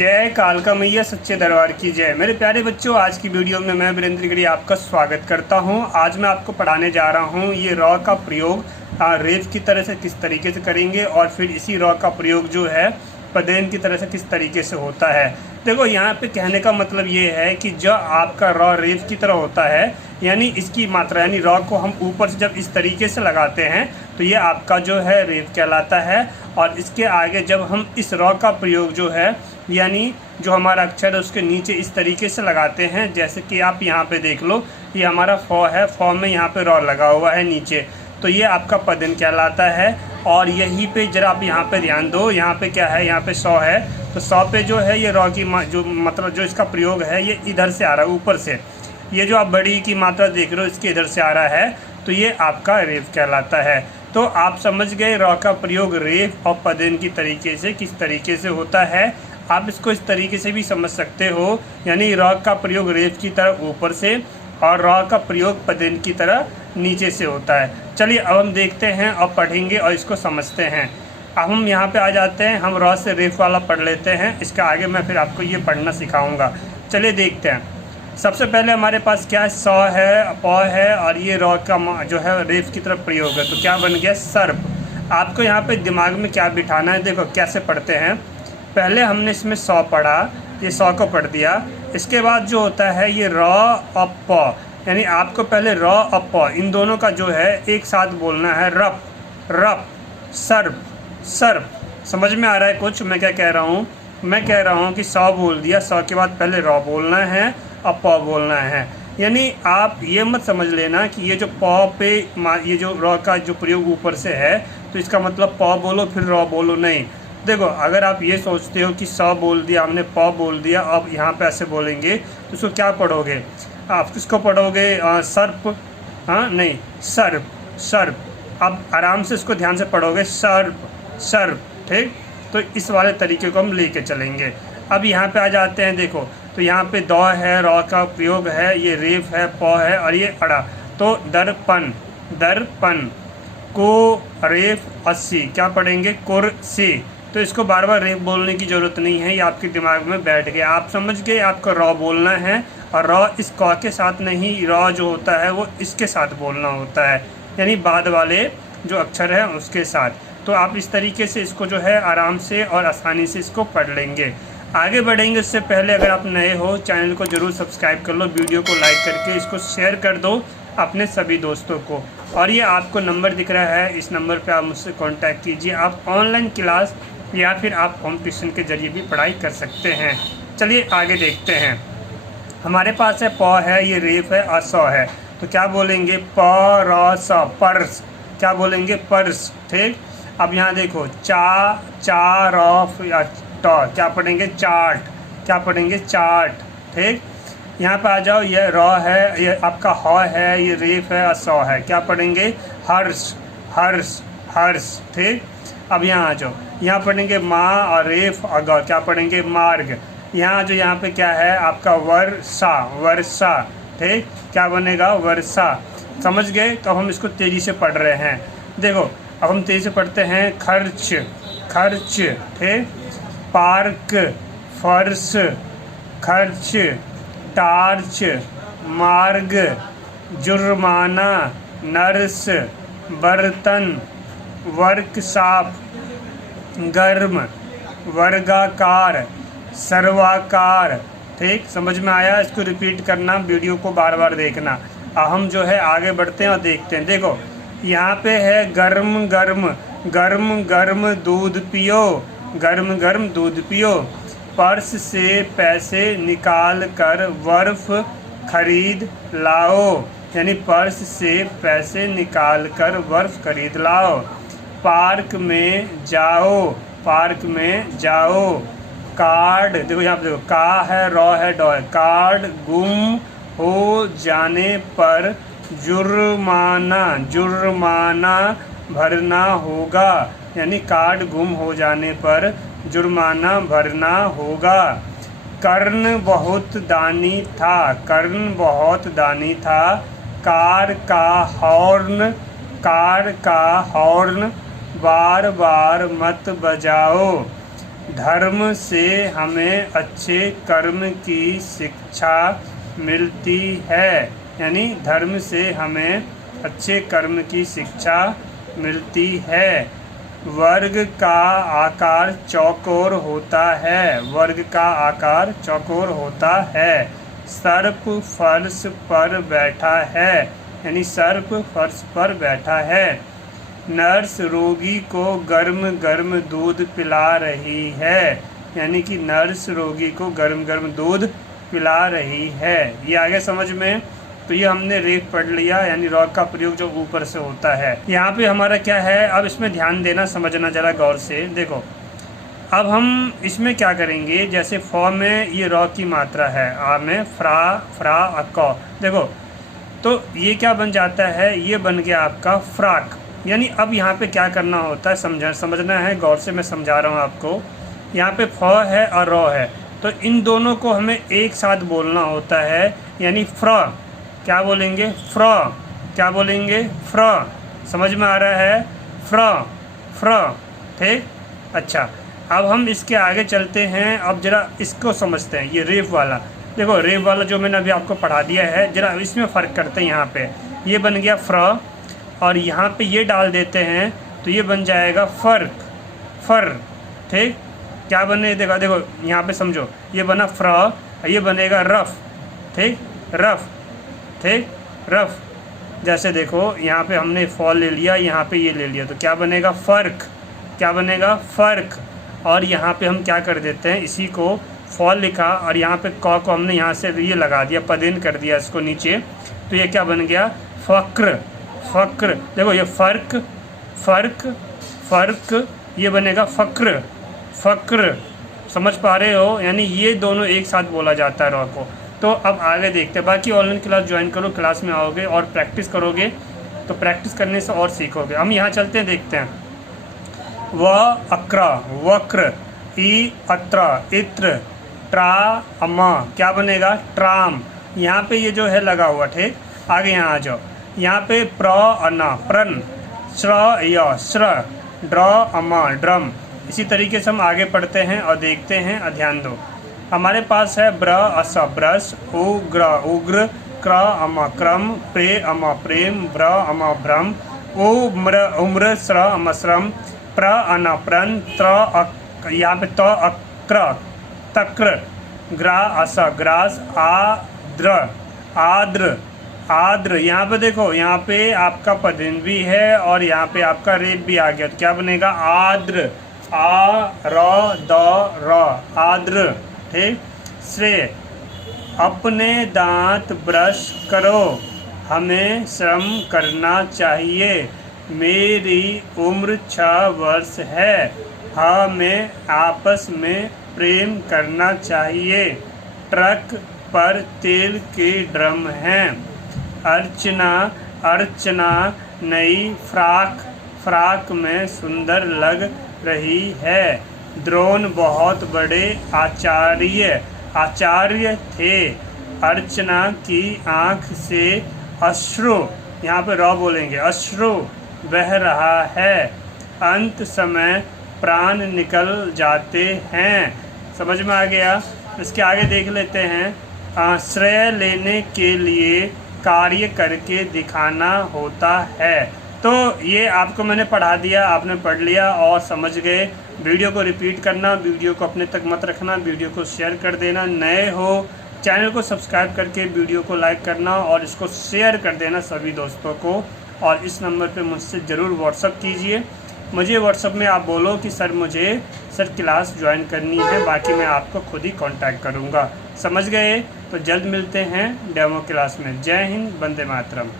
जय कालका मैया सच्चे दरबार की जय। मेरे प्यारे बच्चों, आज की वीडियो में मैं वीरेंद्र गिरी आपका स्वागत करता हूं। आज मैं आपको पढ़ाने जा रहा हूं ये रॉ का प्रयोग रेफ की तरह से किस तरीके से करेंगे और फिर इसी रॉ का प्रयोग जो है पदेन की तरह से किस तरीके से होता है। देखो, यहाँ पे कहने का मतलब ये है कि जो आपका रॉ रेफ की तरह होता है, यानी इसकी मात्रा यानी रॉ को हम ऊपर से जब इस तरीके से लगाते हैं तो ये आपका जो है रेफ कहलाता है। और इसके आगे जब हम इस रॉ का प्रयोग जो है यानी जो हमारा अक्षर है उसके नीचे इस तरीके से लगाते हैं, जैसे कि आप यहाँ पे देख लो, ये हमारा फॉ है, फॉ में यहाँ पे रॉ लगा हुआ है नीचे, तो ये आपका पदन कहलाता है। और यहीं पे जरा आप यहाँ पे ध्यान दो, यहाँ पे क्या है, यहाँ पे सौ है, तो सौ पे जो है ये रॉ की जो मतलब जो इसका प्रयोग है ये इधर से आ रहा है, ऊपर से। ये जो आप बड़ी की मात्रा देख रहे हो इसके इधर से आ रहा है, तो ये आपका रेफ कहलाता है। तो आप समझ गए रॉ का प्रयोग रेफ और पदेन की तरीके से किस तरीके से होता है। आप इसको इस तरीके से भी समझ सकते हो, यानी रॉ का प्रयोग रेफ की तरह ऊपर से और रॉ का प्रयोग पदेन की तरह नीचे से होता है। चलिए अब हम देखते हैं और पढ़ेंगे और इसको समझते हैं। अब हम यहाँ पे आ जाते हैं, हम रॉ से रेफ वाला पढ़ लेते हैं, इसका आगे मैं फिर आपको ये पढ़ना सिखाऊंगा। चलिए देखते हैं। सबसे पहले हमारे पास क्या है, सौ है, पौ है और ये रॉ का जो है रेफ की तरफ प्रयोग है, तो क्या बन गया, सर्प। आपको यहाँ पे दिमाग में क्या बिठाना है, देखो कैसे पढ़ते हैं। पहले हमने इसमें सौ पढ़ा, ये सौ को पढ़ दिया। इसके बाद जो होता है ये रॉ और पौ, यानी आपको पहले रॉ और पौ इन दोनों का जो है एक साथ बोलना है, रप रप सर्प सर्प। समझ में आ रहा है कुछ मैं क्या कह रहा हूँ? मैं कह रहा हूँ कि सौ बोल दिया, सौ के बाद पहले रॉ बोलना है और पौ बोलना है। यानी आप ये मत समझ लेना कि ये जो पौ पे ये जो रॉ का जो प्रयोग ऊपर से है तो इसका मतलब पौ बोलो फिर रॉ बोलो, नहीं। देखो, अगर आप ये सोचते हो कि सौ बोल दिया हमने, पौ बोल दिया, अब यहाँ पे ऐसे बोलेंगे तो इसको क्या पढ़ोगे आप? किसको पढ़ोगे? सर्प? हाँ नहीं, सर्प सर्प। अब आराम से इसको ध्यान से पढ़ोगे, सर्प सर्प, ठीक। तो इस वाले तरीके को हम लेके चलेंगे। अब यहाँ पे आ जाते हैं, देखो तो यहाँ पे दौ है, रॉ का प्रयोग है, ये रेफ है, पौ है और ये अड़ा। तो दर्पण दर्पण, को रेफ 80 क्या पढ़ेंगे, कुर्सी। तो इसको बार बार रेफ बोलने की ज़रूरत नहीं है, ये आपके दिमाग में बैठ गया। आप समझ गए, आपको रॉ बोलना है और रॉ इस कौ के साथ नहीं, रॉ जो होता है वो इसके साथ बोलना होता है, यानी बाद वाले जो अक्षर है उसके साथ। तो आप इस तरीके से इसको जो है आराम से और आसानी से इसको पढ़ लेंगे। आगे बढ़ेंगे उससे पहले अगर आप नए हो चैनल को ज़रूर सब्सक्राइब कर लो, वीडियो को लाइक करके इसको शेयर कर दो अपने सभी दोस्तों को। और ये आपको नंबर दिख रहा है, इस नंबर पे आप मुझसे कांटेक्ट कीजिए। आप ऑनलाइन क्लास या फिर आप होम ट्यूशन के जरिए भी पढ़ाई कर सकते हैं। चलिए आगे देखते हैं। हमारे पास है पौ है, ये रेफ है और सौ है, तो क्या बोलेंगे, प र स, पर्स। क्या बोलेंगे, पर्स, ठीक। अब यहाँ देखो, चा र ट, क्या पढ़ेंगे, चार्ट। क्या पढ़ेंगे, चार्ट, ठीक। यहाँ पे आ जाओ, ये रॉ है, ये आपका हौ है, ये रेफ है और सौ है, क्या पढ़ेंगे, हर्ष हर्ष हर्ष, ठीक। अब यहाँ आ जाओ, यहाँ पढ़ेंगे माँ और रेफ और गौ, क्या पढ़ेंगे, मार्ग। यहाँ जो यहाँ पे क्या है आपका वर्षा वर्षा, ठीक। क्या बनेगा, वर्षा। समझ गए? तो हम इसको तेज़ी से पढ़ रहे हैं। देखो अब हम तेज़ी से पढ़ते हैं, खर्च खर्च, ठीक। पार्क फर्श खर्च, टार्च मार्ग, जुर्माना नर्स, बर्तन वर्कशॉप, गर्म वर्गाकार, सर्वाकार, ठीक। समझ में आया? इसको रिपीट करना, वीडियो को बार बार देखना। हम जो है आगे बढ़ते हैं और देखते हैं। देखो यहाँ पे है गर्म गर्म, गर्म गर्म दूध पियो, गर्म गर्म दूध पियो। पर्स से पैसे निकाल कर बर्फ खरीद लाओ, यानी पर्स से पैसे निकाल कर बर्फ खरीद लाओ। पार्क में जाओ, पार्क में जाओ। कार्ड, देखो यहाँ पे देखो, का है, रॉ है, डॉ है। कार्ड गुम हो जाने पर जुर्माना जुर्माना भरना होगा, यानी कार्ड गुम हो जाने पर जुर्माना भरना होगा। कर्ण बहुत दानी था, कर्ण बहुत दानी था। कार का हॉर्न, कार का हॉर्न बार बार मत बजाओ। धर्म से हमें अच्छे कर्म की शिक्षा मिलती है। यानी धर्म से हमें अच्छे कर्म की शिक्षा मिलती है। वर्ग का आकार चौकोर होता है। वर्ग का आकार चौकोर होता है। सर्प फर्श पर बैठा है। यानी सर्प फर्श पर बैठा है। नर्स रोगी को गर्म गर्म दूध पिला रही है। यानी कि नर्स रोगी को गर्म गर्म दूध पिला रही है। ये आगे समझ में? तो ये हमने रेफ पढ़ लिया, यानी रॉक का प्रयोग जो ऊपर से होता है। यहाँ पे हमारा क्या है, अब इसमें ध्यान देना, समझना जरा गौर से। देखो अब हम इसमें क्या करेंगे, जैसे फ में ये रॉ की मात्रा है, आ में फ्रा फ्रा अ। देखो तो ये क्या बन जाता है, ये बन गया आपका फ्राक। यानी अब यहाँ पे क्या करना होता है, समझना है गौर से, मैं समझा रहा हूँ आपको। यहाँ पे फ है और रॉ है, तो इन दोनों को हमें एक साथ बोलना होता है। यानी फ्र, क्या बोलेंगे, फ्र, क्या बोलेंगे, फ्र। समझ में आ रहा है, फ्र फ्र, ठीक। अच्छा अब हम इसके आगे चलते हैं। अब जरा इसको समझते हैं, ये रेफ वाला। देखो रेफ वाला जो मैंने अभी आपको पढ़ा दिया है, जरा इसमें फ़र्क करते हैं। यहाँ पे ये बन गया फ्र, और यहाँ पे ये डाल देते हैं तो ये बन जाएगा फर्क, फर, ठीक। क्या बने, देखो देखो यहाँ पे समझो, ये बना फ्र, ये बनेगा रफ, ठीक, रफ, ठीक, रफ। जैसे देखो यहाँ पे हमने फॉल ले लिया, यहाँ पे ये ले लिया, तो क्या बनेगा, फ़र्क, क्या बनेगा, फ़र्क। और यहाँ पे हम क्या कर देते हैं, इसी को फॉल लिखा और यहाँ पे क को हमने यहाँ से ये लगा दिया, पदेन कर दिया इसको नीचे, तो ये क्या बन गया, फ़क्र, फ़क्र। देखो ये फ़र्क, फ़र्क, फ़र्क, ये बनेगा फ़क्र, फ़क्र। समझ पा रहे हो? यानी ये दोनों एक साथ बोला जाता है रॉ को। तो अब आगे देखते हैं। बाकी ऑनलाइन क्लास ज्वाइन करो, क्लास में आओगे और प्रैक्टिस करोगे, तो प्रैक्टिस करने से और सीखोगे। हम यहाँ चलते हैं, देखते हैं। व अक्र, वक्र, ई अत्र, इत्र, ट्रा अमा, क्या बनेगा, ट्राम। यहाँ पे ये जो है लगा हुआ, ठीक। आगे यहाँ आ जाओ, यहाँ पे प्र अना, प्रन, श्र य, श्र, ड्र अमा, ड्रम। इसी तरीके से हम आगे पढ़ते हैं और देखते हैं। ध्यान दो, हमारे पास है ब्र अस, ब्रश, उग्र, उग्र, क्र अमा, क्रम, प्रे अमा, प्रेम, ब्र अमा, भ्रम, उम्र, उम्र, श्र अमा, श्रम, प्र अना, प्रन, त्र, यहाँ पे त अक्र, तक्र, ग्रा अस, ग्रास, आद्र, आद्र, आद्र। यहाँ पे देखो, यहाँ पे आपका पदन भी है और यहाँ पे आपका रेप भी आ गया, तो क्या बनेगा, आद्र, आ र द र, आद्र, ठीक। श्रेय, अपने दांत ब्रश करो, हमें श्रम करना चाहिए, मेरी उम्र 6 वर्ष है, हमें आपस में प्रेम करना चाहिए, ट्रक पर तेल के ड्रम हैं। अर्चना, अर्चना नई फ्राक, फ्राक में सुंदर लग रही है। द्रोण बहुत बड़े आचार्य, आचार्य थे। अर्चना की आँख से अश्रु, यहाँ पे रॉ बोलेंगे, अश्रु बह रहा है। अंत समय प्राण निकल जाते हैं। समझ में आ गया? इसके आगे देख लेते हैं। आश्रय लेने के लिए कार्य करके दिखाना होता है। तो ये आपको मैंने पढ़ा दिया, आपने पढ़ लिया और समझ गए। वीडियो को रिपीट करना, वीडियो को अपने तक मत रखना, वीडियो को शेयर कर देना। नए हो चैनल को सब्सक्राइब करके वीडियो को लाइक करना और इसको शेयर कर देना सभी दोस्तों को। और इस नंबर पे मुझसे ज़रूर व्हाट्सअप कीजिए। मुझे व्हाट्सअप में आप बोलो कि सर मुझे क्लास ज्वाइन करनी है, बाकी मैं आपको खुद ही कांटेक्ट करूँगा। समझ गए? तो जल्द मिलते हैं डेमो क्लास में। जय हिंद, वंदे मातरम।